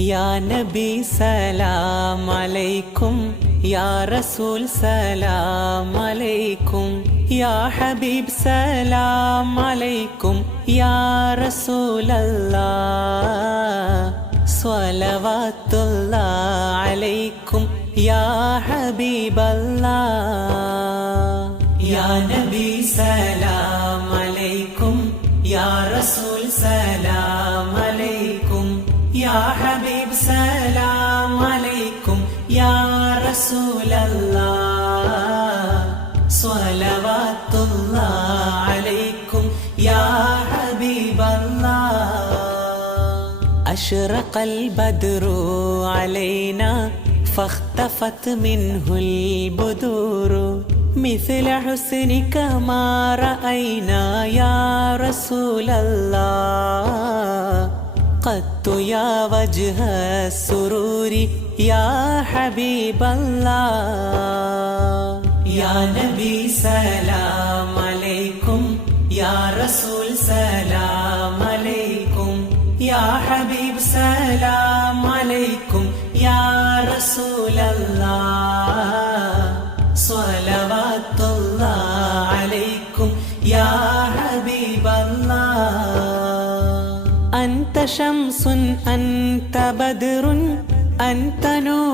യാ നബി സലാം അലൈക്കും, യാ റസൂൽ സലാം അലൈക്കും, യാ ഹബീബ് സലാം അലൈക്കും, യാ റസൂലല്ലാഹ് സ്വലവാത്തുല്ലാഹ് അലൈക്കും യാ ഹബീബല്ലാഹ്. യാ നബി സലാം അലൈക്കും, യാ റസൂൽ സലാം അലൈക്കും, യാ ഹബീബ് സലാം അലൈക്കും, യാ റസൂലല്ലാഹ് സ്വലവാത്തുല്ലാഹ് അലൈക്കും യാ ഹബീബല്ലാഹ്. أشرق البدر علينا فاختفت منه البدور مثل حسنك ما رأينا يا رسول الله قط يا وجه السرور يا حبيب الله. يا نبي سلام عليكم، يا رسول سلام عليكم، يا حبيب سلام عليكم، يا رسول الله صلوات الله عليكم يا حبيب الله. أنت شمس أنت بدر أنت نور